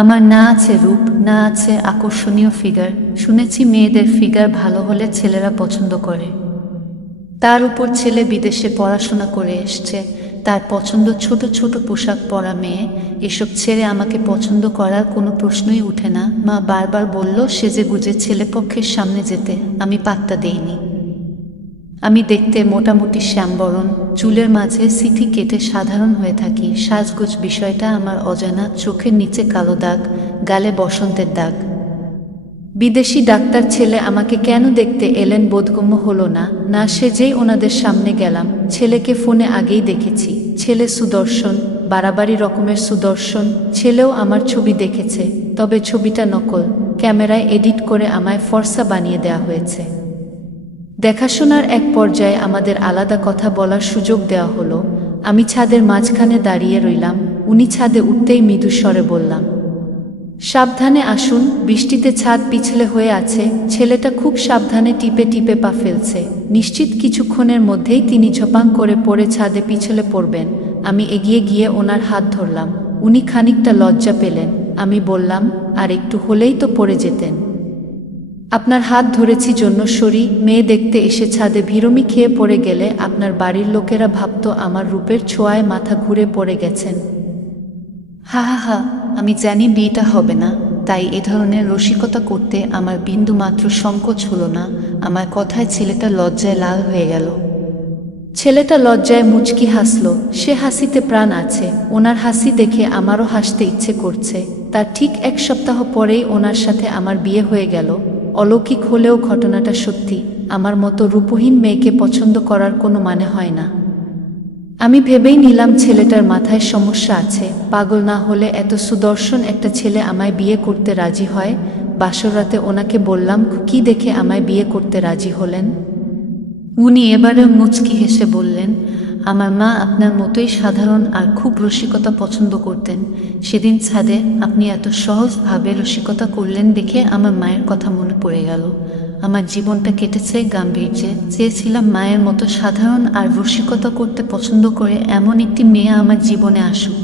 আমার না আছে রূপ না আছে আকর্ষণীয় ফিগার শুনেছি মেয়েদের ফিগার ভালো হলে ছেলেরা পছন্দ করে তার উপর ছেলে বিদেশে পড়াশোনা করে এসছে তার পছন্দ ছোট ছোট পোশাক পরা মেয়ে এসব ছেড়ে আমাকে পছন্দ করার কোনো প্রশ্নই উঠে না মা বারবার বলল সেজে গুজে ছেলেপক্ষের সামনে যেতে আমি পাত্তা দেইনি আমি দেখতে মোটামুটি শ্যামবরণ চুলের মাঝে সিথি কেটে সাধারণ হয়ে থাকি সাজগোজ বিষয়টা আমার অজানা চোখের নিচে কালো দাগ গালে বসন্তের দাগ বিদেশি ডাক্তার ছেলে আমাকে কেন দেখতে এলেন বোধগম্য হলো না না সেজেই ওনাদের সামনে গেলাম ছেলেকে ফোনে আগেই দেখেছি ছেলে সুদর্শন বাড়াবাড়ি রকমের সুদর্শন ছেলেও আমার ছবি দেখেছে তবে ছবিটা নকল ক্যামেরায় এডিট করে আমায় ফর্সা বানিয়ে দেয়া হয়েছে দেখাশোনার এক পর্যায়ে আমাদের আলাদা কথা বলার সুযোগ দেওয়া হলো আমি ছাদের মাঝখানে দাঁড়িয়ে রইলাম উনি ছাদে উঠতেই মৃদুস্বরে বললাম সাবধানে আসুন বৃষ্টিতে ছাদ পিছলে হয়ে আছে ছেলেটা খুব সাবধানে টিপে টিপে পা ফেলছে নিশ্চিত কিছুক্ষণের মধ্যেই তিনি ঝপাং করে পড়ে ছাদে পিছলে পড়বেন আমি এগিয়ে গিয়ে ওনার হাত ধরলাম উনি খানিকটা লজ্জা পেলেন আমি বললাম আর একটু হলেই তো পড়ে যেতেন আপনার হাত ধরেছি জন্য সরি মেয়ে দেখতে এসে ছাদে ভিরমি খেয়ে পড়ে গেলে আপনার বাড়ির লোকেরা ভাবত আমার রূপের ছোঁয়ায় মাথা ঘুরে পড়ে গেছেন হা হা হা আমি জানি বিয়েটা হবে না তাই এ ধরনের রসিকতা করতে আমার বিন্দু মাত্র সংকোচ হলো না আমার কথায় ছেলেটা লজ্জায় লাল হয়ে গেল ছেলেটা লজ্জায় মুচকি হাসল সে হাসিতে প্রাণ আছে ওনার হাসি দেখে আমারও হাসতে ইচ্ছে করছে তার ঠিক এক সপ্তাহ পরেই ওনার সাথে আমার বিয়ে হয়ে গেল অলৌকিক হলেও ঘটনাটা সত্যি আমার মতো রূপহীন মেয়েকে পছন্দ করার কোনো মানে হয় না আমি ভেবেই নিলাম ছেলেটার মাথায় সমস্যা আছে পাগল না হলে এত সুদর্শন একটা ছেলে আমায় বিয়ে করতে রাজি হয় বাসরাতে ওনাকে বললাম কি দেখে আমায় বিয়ে করতে রাজি হলেন উনি এবারে মুচকি হেসে বললেন আমার মা আপনার মতোই সাধারণ আর খুব রসিকতা পছন্দ করতেন সেদিন ছাদে আপনি এত সহজভাবে রসিকতা করলেন দেখে আমার মায়ের কথা মনে পড়ে গেল আমার জীবনটা কেটেছে গাম্ভীর্যে চেয়েছিলাম মায়ের মতো সাধারণ আর রসিকতা করতে পছন্দ করে এমন একটি মেয়ে আমার জীবনে আসুক